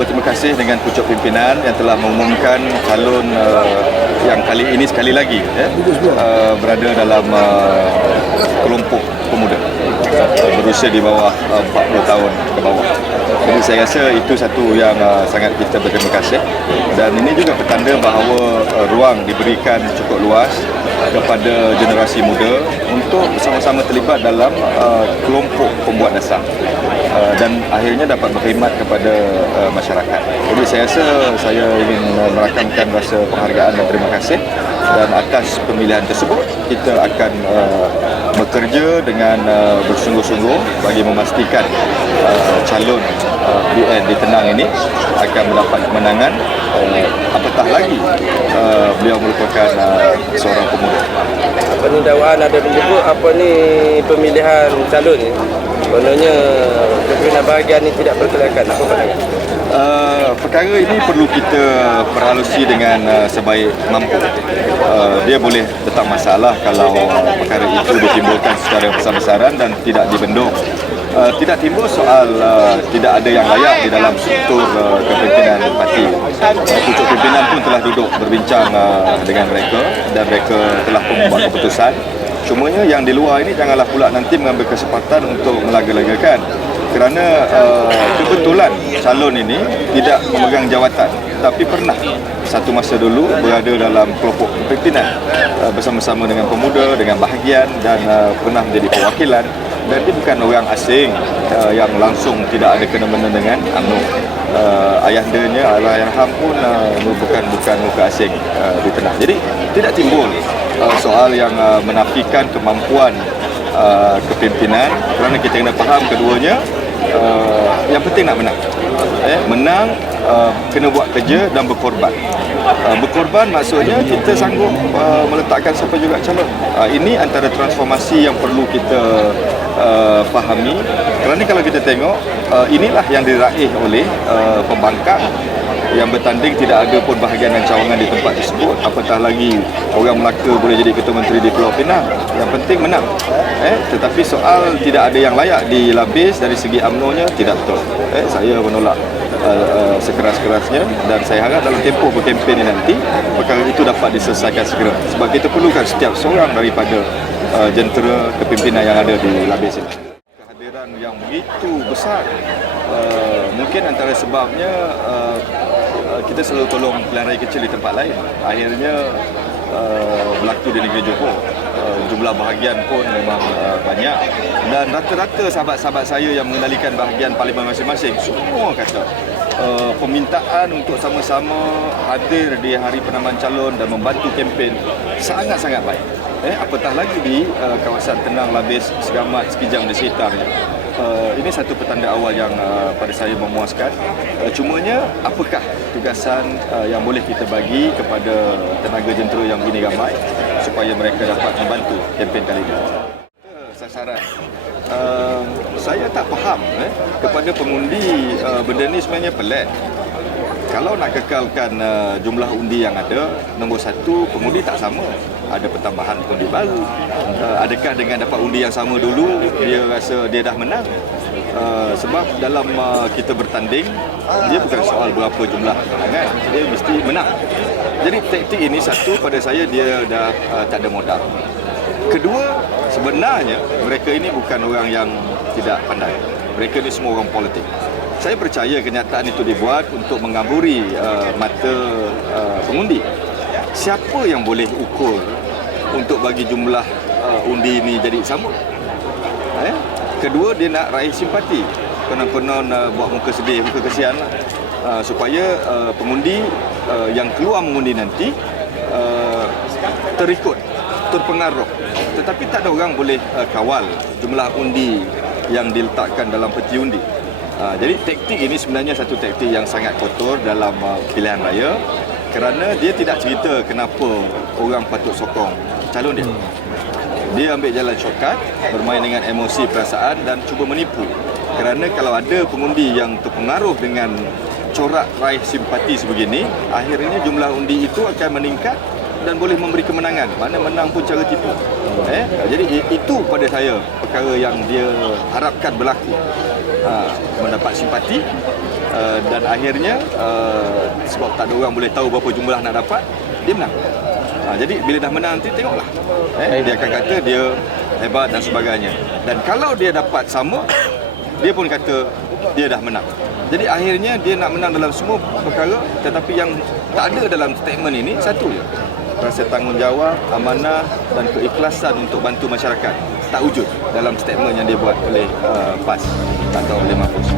berterima kasih dengan pucuk pimpinan yang telah mengumumkan calon yang kali ini sekali lagi berada dalam kelompok pemuda berusia di bawah 40 tahun ke bawah. Jadi saya rasa itu satu yang sangat kita berterima kasih, dan ini juga petanda bahawa ruang diberikan cukup luas kepada generasi muda untuk bersama-sama terlibat dalam kelompok pembuat dasar dan akhirnya dapat berkhidmat kepada masyarakat. Jadi saya rasa saya ingin merakamkan rasa penghargaan dan terima kasih, dan atas pemilihan tersebut kita akan bekerja dengan bersungguh-sungguh bagi memastikan calon BN di Tenang ini akan mendapat kemenangan, apatah lagi beliau merupakan seorang pemuda. Apa ni dakwaan ada menyebut apa ni pemilihan calon ni, kononnya pimpinan bahagian ni tidak berkelayakan. Apa pandangan? Perkara ini perlu kita perhalusi dengan sebaik mampu. Dia boleh tetap masalah kalau perkara itu ditimbulkan secara besar-besaran dan tidak dibendung. Tidak timbul soal tidak ada yang layak di dalam struktur kepimpinan parti. Pucuk pimpinan pun telah duduk berbincang dengan mereka dan mereka telah membuat keputusan. Cumanya yang di luar ini janganlah pula nanti mengambil kesempatan untuk melaga-lagakan, kerana kebetulan calon ini tidak memegang jawatan, tapi pernah satu masa dulu berada dalam kelompok kepimpinan bersama-sama dengan pemuda, dengan bahagian, dan pernah menjadi perwakilan. Dan dia bukan orang asing yang langsung tidak ada kena-mena dengan UMNO. Ayahandanya Allahyarham pun merupakan bukan muka asing di Tenang. Jadi tidak timbul soal yang menafikan kemampuan kepimpinan, kerana kita kena faham keduanya yang penting nak menang. Menang, kena buat kerja dan berkorban. Berkorban maksudnya kita sanggup meletakkan siapa juga calon. Ini antara transformasi yang perlu kita fahami, kerana kalau kita tengok inilah yang diraih oleh pembangkang yang bertanding, tidak ada pun bahagian dan cawangan di tempat tersebut, apatah lagi orang Melaka boleh jadi Ketua Menteri di Pulau Pinang. Yang penting menang. Tetapi soal tidak ada yang layak di Labis dari segi UMNO-nya, tidak betul. Saya menolak sekeras-kerasnya, dan saya harap dalam tempoh berkempen ini nanti perkara itu dapat diselesaikan segera, sebab kita perlukan setiap seorang daripada jentera kepimpinan yang ada di Labis ini. Kehadiran yang begitu besar, mungkin antara sebabnya kita selalu tolong pilihan raya kecil di tempat lain. Akhirnya berlaku di negeri Johor. Jumlah bahagian pun memang banyak, dan rata-rata sahabat-sahabat saya yang mengendalikan bahagian parlimen masing-masing semua kata permintaan untuk sama-sama hadir di hari penambahan calon dan membantu kempen sangat-sangat baik. Apatah lagi di kawasan Tenang, Labis, Segamat, Sekijang dan sekitarnya. Ini satu petanda awal yang pada saya memuaskan. Cumanya apakah tugasan yang boleh kita bagi kepada tenaga jentera yang begini ramai supaya mereka dapat membantu kempen kali ini? Sasaran. Saya tak faham kepada pengundi, benda ni sebenarnya pelik. Kalau nak kekalkan jumlah undi yang ada, nombor satu, pengundi tak sama. Ada pertambahan pengundi baru. Adakah dengan dapat undi yang sama dulu, dia rasa dia dah menang? Sebab dalam kita bertanding, dia bukan soal berapa jumlah kemenangan, dia mesti menang. Jadi taktik ini, satu, pada saya dia dah tak ada modal. Kedua, sebenarnya mereka ini bukan orang yang tidak pandai. Mereka ni semua orang politik. Saya percaya kenyataan itu dibuat untuk mengaburi mata pengundi. Siapa yang boleh ukur untuk bagi jumlah undi ini jadi sama? Kedua, dia nak raih simpati. Konon-konon buat muka sedih, muka kesian lah. Supaya pengundi yang keluar mengundi nanti terikut, terpengaruh. Tetapi tak ada orang boleh kawal jumlah undi yang diletakkan dalam peti undi. Jadi taktik ini sebenarnya satu taktik yang sangat kotor dalam pilihan raya, kerana dia tidak cerita kenapa orang patut sokong calon dia. Dia ambil jalan shortcut, bermain dengan emosi perasaan dan cuba menipu. Kerana kalau ada pengundi yang terpengaruh dengan corak raih simpati sebegini, akhirnya jumlah undi itu akan meningkat dan boleh memberi kemenangan. Mana menang pun cara tipu. Jadi itu pada saya perkara yang dia harapkan berlaku. Mendapat simpati dan akhirnya sebab tak ada orang boleh tahu berapa jumlah nak dapat, dia menang. Jadi bila dah menang nanti tengoklah, dia akan kata dia hebat dan sebagainya. Dan kalau dia dapat sama, dia pun kata dia dah menang. Jadi akhirnya dia nak menang dalam semua perkara, tetapi yang tak ada dalam statement ini satu je, rasa tanggungjawab, amanah dan keikhlasan untuk bantu masyarakat. Tak wujud dalam statement yang dia buat oleh PAS atau oleh Mahfuz.